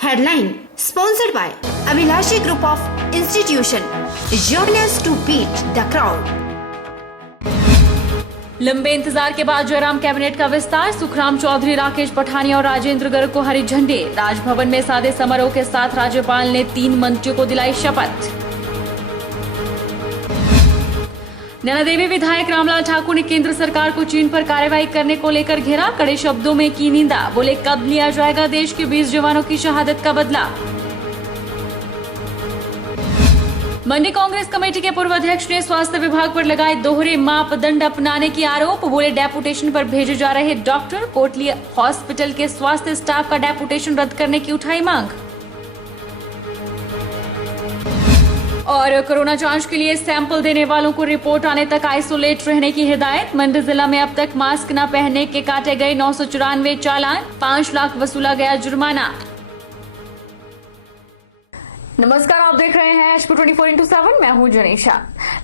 Headline sponsored by Abhilashi Group of Institution. Join us to beat the crowd. लंबे इंतजार के बाद Jairam cabinet का विस्तार। सुखराम चौधरी, राकेश पठानिया और राजेंद्र गर्ग को हरी झंडी। राजभवन में सादे समारोह के साथ राज्यपाल ने 3 मंत्रियों को दिलाई शपथ। नैना देवी विधायक रामलाल ठाकुर ने केंद्र सरकार को चीन पर कार्रवाई करने को लेकर घेरा। कड़े शब्दों में की निंदा। बोले, कब लिया जाएगा देश के 20 जवानों की शहादत का बदला। मंडी कांग्रेस कमेटी के पूर्व अध्यक्ष ने स्वास्थ्य विभाग पर लगाए दोहरे मापदंड अपनाने की आरोप। बोले, डेपुटेशन पर भेजे जा रहे डॉक्टर। कोटली हॉस्पिटल के स्वास्थ्य स्टाफ का डेपुटेशन रद्द करने की उठाई मांग। और कोरोना जांच के लिए सैंपल देने वालों को रिपोर्ट आने तक आइसोलेट रहने की हिदायत। मंडी जिला में अब तक मास्क न पहनने के काटे गए 994 चालान। 5 लाख वसूला गया जुर्माना। नमस्कार, आप देख रहे हैं HP 24x7। मैं हूं जनीशा।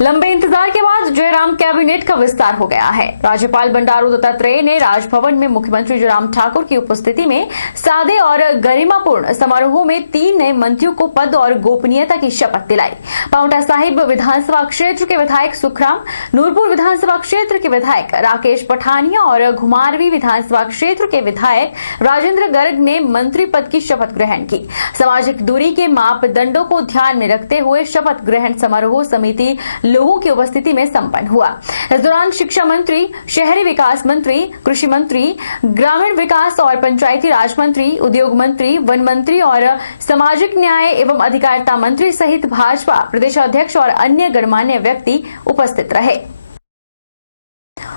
लंबे इंतजार के बाद जयराम कैबिनेट का विस्तार हो गया है। राज्यपाल बंडारू दत्तात्रेय ने राजभवन में मुख्यमंत्री जयराम ठाकुर की उपस्थिति में सादे और गरिमापूर्ण समारोह में 3 नए मंत्रियों को पद और गोपनीयता की शपथ दिलाई। पांवटा साहिब विधानसभा क्षेत्र के विधायक सुखराम, नूरपुर विधानसभा क्षेत्र के विधायक राकेश पठानिया और घुमारवी विधानसभा क्षेत्र के विधायक राजेंद्र गर्ग ने मंत्री पद की शपथ ग्रहण की। सामाजिक दूरी के मापदंडों को ध्यान में रखते हुए शपथ ग्रहण समारोह समिति लोगों की उपस्थिति में संपन्न हुआ। इस दौरान शिक्षा मंत्री, शहरी विकास मंत्री, कृषि मंत्री, ग्रामीण विकास और पंचायती राज मंत्री, उद्योग मंत्री, वन मंत्री और सामाजिक न्याय एवं अधिकारिता मंत्री सहित भाजपा प्रदेशाध्यक्ष और अन्य गणमान्य व्यक्ति उपस्थित रहे।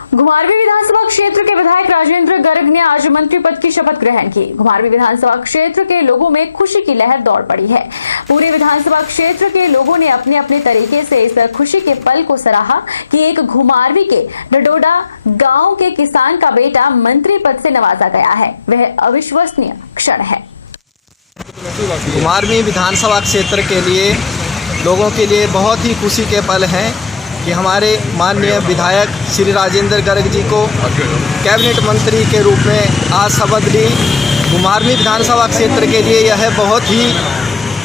घुमारवी विधानसभा क्षेत्र के विधायक राजेंद्र गर्ग ने आज मंत्री पद की शपथ ग्रहण की। घुमारवी विधानसभा क्षेत्र के लोगों में खुशी की लहर दौड़ पड़ी है। पूरे विधानसभा क्षेत्र के लोगों ने अपने अपने तरीके से इस खुशी के पल को सराहा कि एक घुमारवी के डडोडा गांव के किसान का बेटा मंत्री पद से नवाजा गया है। वह अविश्वसनीय क्षण है। घुमारवी विधानसभा क्षेत्र के लिए लोगों के लिए बहुत ही खुशी के पल हैं कि हमारे माननीय विधायक श्री राजेंद्र गर्ग जी को कैबिनेट मंत्री के रूप में आज शपथ ली। घुमारवी विधानसभा क्षेत्र के लिए यह बहुत ही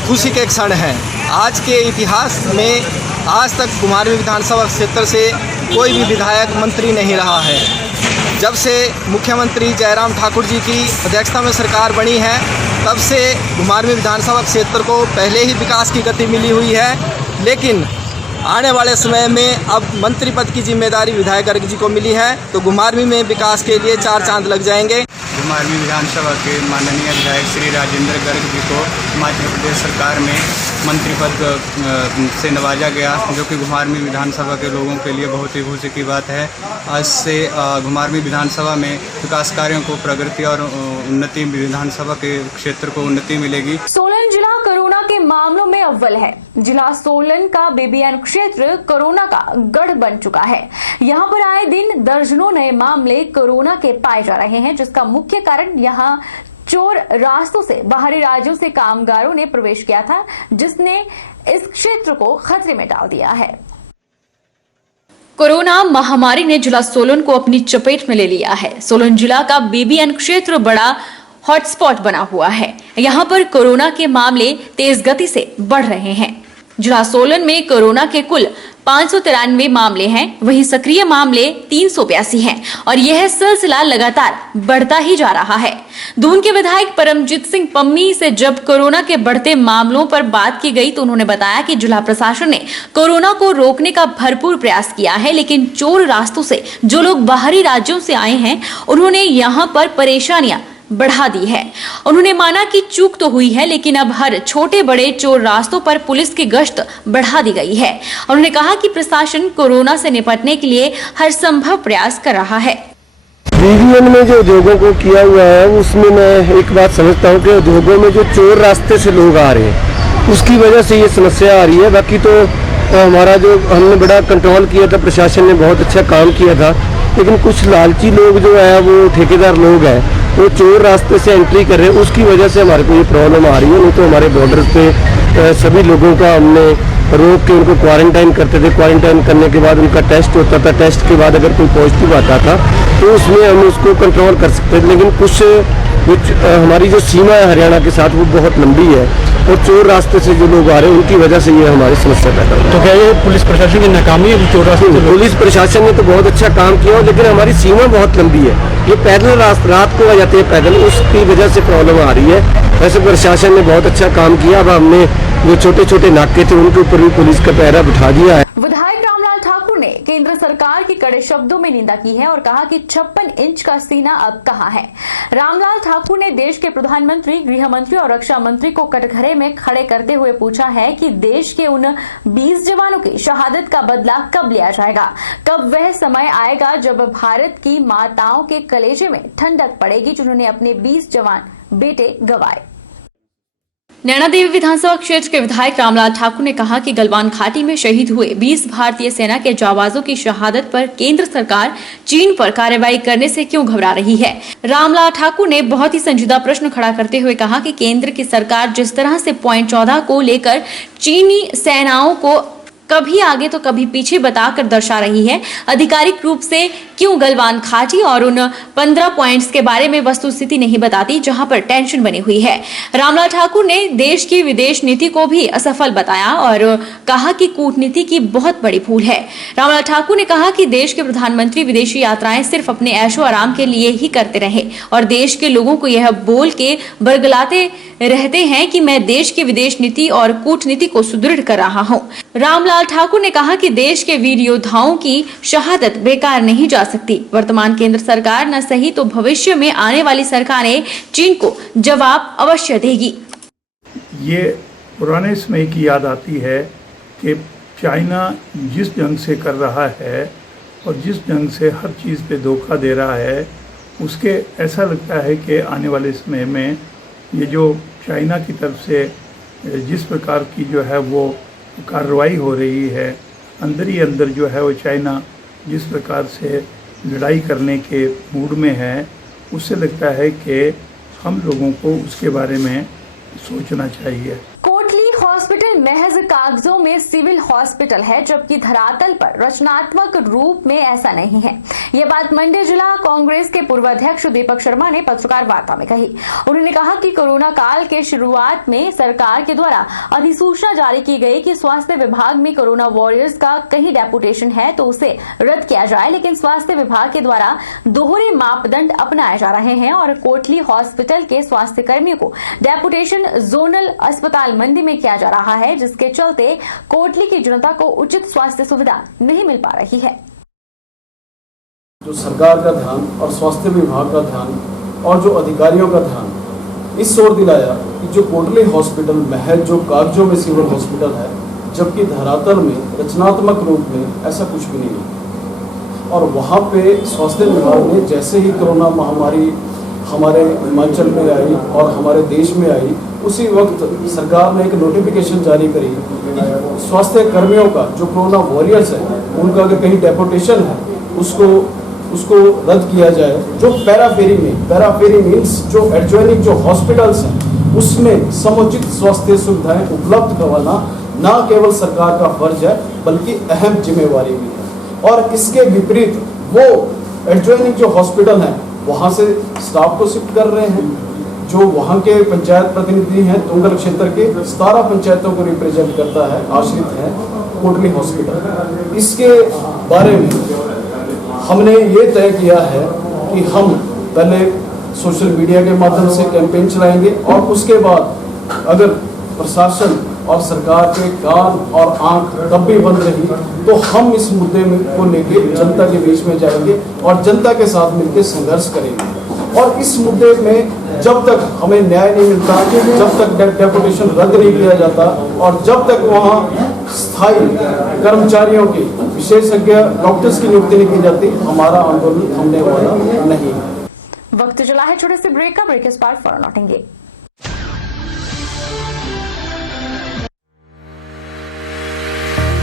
खुशी के क्षण है। आज के इतिहास में आज तक घुमारवी विधानसभा क्षेत्र से कोई भी विधायक मंत्री नहीं रहा है। जब से मुख्यमंत्री जयराम ठाकुर जी की अध्यक्षता में सरकार बनी है, तब से घुमारवी विधानसभा क्षेत्र को पहले ही विकास की गति मिली हुई है, लेकिन आने वाले समय में अब मंत्री पद की जिम्मेदारी विधायक गर्ग जी को मिली है, तो घुमारवी में विकास के लिए 4 चांद लग जाएंगे। घुमारवी विधानसभा के माननीय विधायक श्री राजेंद्र गर्ग जी को हिमाचल प्रदेश सरकार में मंत्री पद से नवाजा गया, जो कि घुमारवी विधानसभा के लोगों के लिए बहुत ही खुशी की बात है। आज से घुमारवी विधानसभा में विकास कार्यों को प्रगति और उन्नति, विधानसभा के क्षेत्र को उन्नति मिलेगी। सोलन जिला कोरोना के मामलों में अव्वल है। जिला सोलन का BBN क्षेत्र कोरोना का गढ़ बन चुका है। यहाँ पर आए दिन दर्जनों नए मामले कोरोना के पाए जा रहे हैं, जिसका मुख्य कारण यहाँ चोर रास्तों से बाहरी राज्यों से कामगारों ने प्रवेश किया था, जिसने इस क्षेत्र को खतरे में डाल दिया है। कोरोना महामारी ने जिला सोलन को अपनी चपेट में ले लिया है। सोलन जिला का BBN क्षेत्र बड़ा हॉटस्पॉट बना हुआ है। यहाँ पर कोरोना के मामले तेज गति से बढ़ रहे हैं। जिला सोलन में कोरोना के कुल 593 मामले हैं, वहीं सक्रिय मामले 382 हैं और यह सिलसिला लगातार बढ़ता ही जा रहा है। दून के विधायक परमजीत सिंह पम्मी से जब कोरोना के बढ़ते मामलों पर बात की गई तो उन्होंने बताया कि जिला प्रशासन ने कोरोना को रोकने का भरपूर प्रयास किया है, लेकिन चोर रास्तों से जो लोग बाहरी राज्यों से आए हैं, उन्होंने यहाँ पर परेशानियां बढ़ा दी है। उन्होंने माना कि चूक तो हुई है, लेकिन अब हर छोटे बड़े चोर रास्तों पर पुलिस की गश्त बढ़ा दी गई है। उन्होंने कहा कि प्रशासन कोरोना से निपटने के लिए हर संभव प्रयास कर रहा है। BBN में जो उद्योगों को किया हुआ है, उसमें मैं एक बात समझता हूँ कि उद्योगों में जो चोर रास्ते से लोग आ रहे हैं, उसकी वजह से ये समस्या आ रही है। बाकी तो हमारा जो हमने बड़ा कंट्रोल किया था, प्रशासन ने बहुत अच्छा काम किया था, लेकिन कुछ लालची लोग जो है, वो ठेकेदार लोग हैं, वो चोर रास्ते से एंट्री कर रहे हैं। उसकी वजह से हमारे को ये प्रॉब्लम आ रही है। नहीं तो हमारे बॉर्डर्स पे सभी लोगों का हमने रोक के उनको क्वारंटाइन करते थे। क्वारंटाइन करने के बाद उनका टेस्ट होता था। टेस्ट के बाद अगर कोई पॉजिटिव आता था तो उसमें हम उसको कंट्रोल कर सकते थे। लेकिन कुछ कुछ हमारी जो सीमा है हरियाणा के साथ वो बहुत लंबी है और चोर रास्ते से जो लोग आ रहे हैं उनकी वजह से ये हमारी समस्या पैदा हुई। तो क्या ये पुलिस प्रशासन की नाकामी है? चोर रास्ते से पुलिस प्रशासन ने तो बहुत अच्छा काम किया, लेकिन हमारी सीमा बहुत लंबी है। ये पैदल रात को आ जाते हैं पैदल, उसकी वजह से प्रॉब्लम आ रही है। वैसे प्रशासन ने बहुत अच्छा काम किया। अब हमने जो छोटे छोटे नाके थे उनके ऊपर भी पुलिस का पहरा बिठा दिया है। विधायक रामलाल ठाकुर ने केंद्र सरकार की कड़े शब्दों में निंदा की है और कहा कि 56 इंच का सीना अब कहां है। रामलाल ठाकुर ने देश के प्रधानमंत्री, गृह मंत्री और रक्षा मंत्री को कटघरे में खड़े करते हुए पूछा है कि देश के उन 20 जवानों की शहादत का बदला कब लिया जाएगा, कब वह समय आएगा जब भारत की माताओं के कलेजे में ठंडक पड़ेगी जिन्होंने अपने 20 जवान बेटे गंवाए। नैना देवी विधानसभा क्षेत्र के विधायक रामलाल ठाकुर ने कहा कि गलवान घाटी में शहीद हुए 20 भारतीय सेना के जाबाजों की शहादत पर केंद्र सरकार चीन पर कार्रवाई करने से क्यों घबरा रही है। रामलाल ठाकुर ने बहुत ही संजीदा प्रश्न खड़ा करते हुए कहा कि केंद्र की सरकार जिस तरह से पॉइंट 14 को लेकर चीनी सेनाओं को कभी आगे तो कभी पीछे बताकर दर्शा रही है, आधिकारिक रूप से क्यों गलवान घाटी और उन 15 पॉइंट्स के बारे में वस्तुस्थिति नहीं बताती जहां पर टेंशन बनी हुई है। रामलाल ठाकुर ने देश की विदेश नीति को भी असफल बताया और कहा कि कूटनीति की बहुत बड़ी भूल है। रामलाल ठाकुर ने कहा कि देश के प्रधानमंत्री विदेशी यात्राएं सिर्फ अपने ऐशो आराम के लिए ही करते रहे और देश के लोगों को यह बोल के बरगलाते रहते हैं कि मैं देश की विदेश नीति और कूटनीति को सुदृढ़ कर रहा हूं। रामलाल ठाकुर ने कहा कि देश के वीर योद्धाओं की शहादत बेकार नहीं जा सकती। वर्तमान केंद्र सरकार न सही तो भविष्य में आने वाली सरकारें चीन को जवाब अवश्य देगी। ये पुराने समय की याद आती है कि चाइना जिस ढंग से कर रहा है और जिस ढंग से हर चीज़ पे धोखा दे रहा है, उसके ऐसा लगता है कि आने वाले समय में ये जो चाइना की तरफ से जिस प्रकार की जो है वो कार्रवाई हो रही है, अंदर ही अंदर जो है वो चाइना जिस प्रकार से लड़ाई करने के मूड में है, उससे लगता है कि हम लोगों को उसके बारे में सोचना चाहिए। कोटली हॉस्पिटल महज कागजों में सिविल हॉस्पिटल है, जबकि धरातल पर रचनात्मक रूप में ऐसा नहीं है। यह बात मंडी जिला कांग्रेस के पूर्व अध्यक्ष दीपक शर्मा ने पत्रकार वार्ता में कही। उन्होंने कहा कि कोरोना काल के शुरुआत में सरकार के द्वारा अधिसूचना जारी की गई कि स्वास्थ्य विभाग में कोरोना वॉरियर्स का कहीं डेपुटेशन है तो उसे रद्द किया जाए, लेकिन स्वास्थ्य विभाग के द्वारा दोहरे मापदंड अपनाए जा रहे हैं और कोटली हॉस्पिटल के स्वास्थ्य कर्मियों को डेपुटेशन जोनल अस्पताल मंडी में किया जा रहा है, जिसके चलते कोटली की जनता को उचित स्वास्थ्य सुविधा नहीं मिल पा रही है। जो सरकार का ध्यान और स्वास्थ्य विभाग का ध्यान और जो अधिकारियों का ध्यान इस ओर दिलाया कि जो कोटली हॉस्पिटल महज जो कागजों में सिविल हॉस्पिटल है, जबकि धरातल में रचनात्मक रूप में ऐसा कुछ भी नहीं है। और वहाँ पे स्वास्थ्य विभाग ने जैसे ही कोरोना महामारी हमारे हिमाचल में आई और हमारे देश में आई, उसी वक्त सरकार ने एक नोटिफिकेशन जारी करी कि स्वास्थ्य कर्मियों का जो कोरोना वॉरियर्स है उनका अगर कहीं डेपुटेशन है उसको रद्द किया जाए। जो पैराफेरी मीन्स जो एडजॉइनिंग जो हॉस्पिटल्स हैं उसमें समुचित स्वास्थ्य सुविधाएं उपलब्ध करवाना न केवल सरकार का फर्ज है बल्कि अहम जिम्मेवारी भी है। और इसके विपरीत वो एडजॉइनिंग जो हॉस्पिटल हैं वहाँ से स्टाफ को शिफ्ट कर रहे हैं। जो वहाँ के पंचायत प्रतिनिधि हैं तुंगल क्षेत्र के 17 पंचायतों को रिप्रेजेंट करता है, आश्रित है कोटली हॉस्पिटल। इसके बारे में हमने ये तय किया है कि हम पहले सोशल मीडिया के माध्यम से कैंपेन चलाएंगे और उसके बाद अगर प्रशासन और सरकार के कान और आंख तब भी बंद रही तो हम इस मुद्दे को लेके जनता के बीच में जाएंगे और जनता के साथ मिलकर संघर्ष करेंगे। और इस मुद्दे में जब तक हमें न्याय नहीं मिलता, जब तक डेपुटेशन रद्द नहीं किया जाता और जब तक वहाँ स्थायी कर्मचारियों की विशेषज्ञ डॉक्टर्स की नियुक्ति नहीं की जाती, हमारा आंदोलन थमने वाला नहीं है। वक्त चला है छोटे से ब्रेक का। ब्रेक के बाद फौरन लौटेंगे।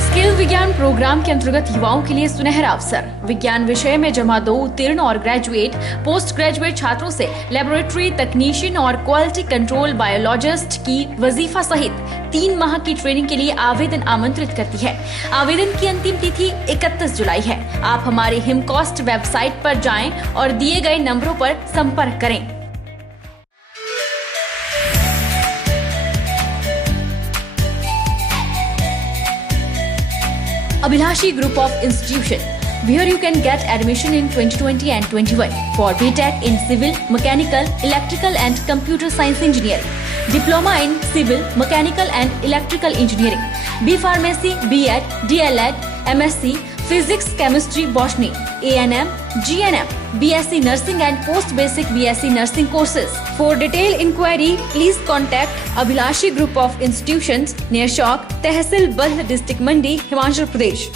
स्किल विज्ञान प्रोग्राम के अंतर्गत युवाओं के लिए सुनहरा अवसर। विज्ञान विषय में जमा 2 उत्तीर्ण और ग्रेजुएट, पोस्ट ग्रेजुएट छात्रों से लेबोरेटरी तकनीशियन और क्वालिटी कंट्रोल बायोलॉजिस्ट की वजीफा सहित 3 माह की ट्रेनिंग के लिए आवेदन आमंत्रित करती है। आवेदन की अंतिम तिथि 31 जुलाई है। आप हमारे हिमकॉस्ट वेबसाइट पर जाएं और दिए गए नंबरों पर संपर्क करें। Abhilashi Group of Institution. Here you can get admission in 2020 and 21 for BTech in Civil, Mechanical, Electrical and Computer Science Engineering, Diploma in Civil, Mechanical and Electrical Engineering, B Pharmacy, B.Ed, D.Led, MSc, Physics, Chemistry, Botany, A&M, GNM, BSc Nursing and Post Basic BSc Nursing courses. For detailed inquiry, please contact Abhilashi Group of Institutions near Chowk, Tehsil Balh, District Mandi, Himachal Pradesh.